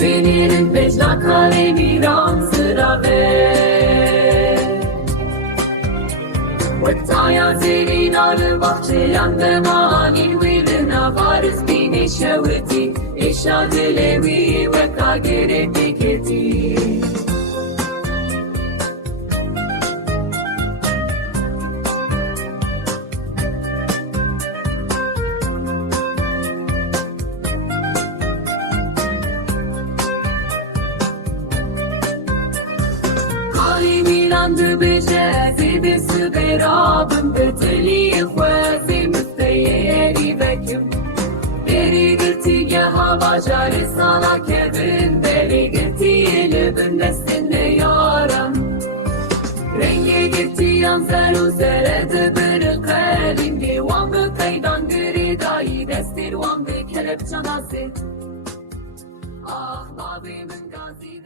Benim vecdan kalemi rahatsıra ver. Vıttaya zerin arı bahçe yandım anin vilina varız bini şeveti eşa dilevi ve kagere diketi. Milandı becezi bir sıberabın beteli khwezi müsteyeri vekim Beri gırti geha bacari sana kevin Beri gırti elibin destinde yaram Rengi gırti yanzer uzeredi bir kalin Divan bir kaydan gri dahi destir wan bir kelep canası Ah babimin gazi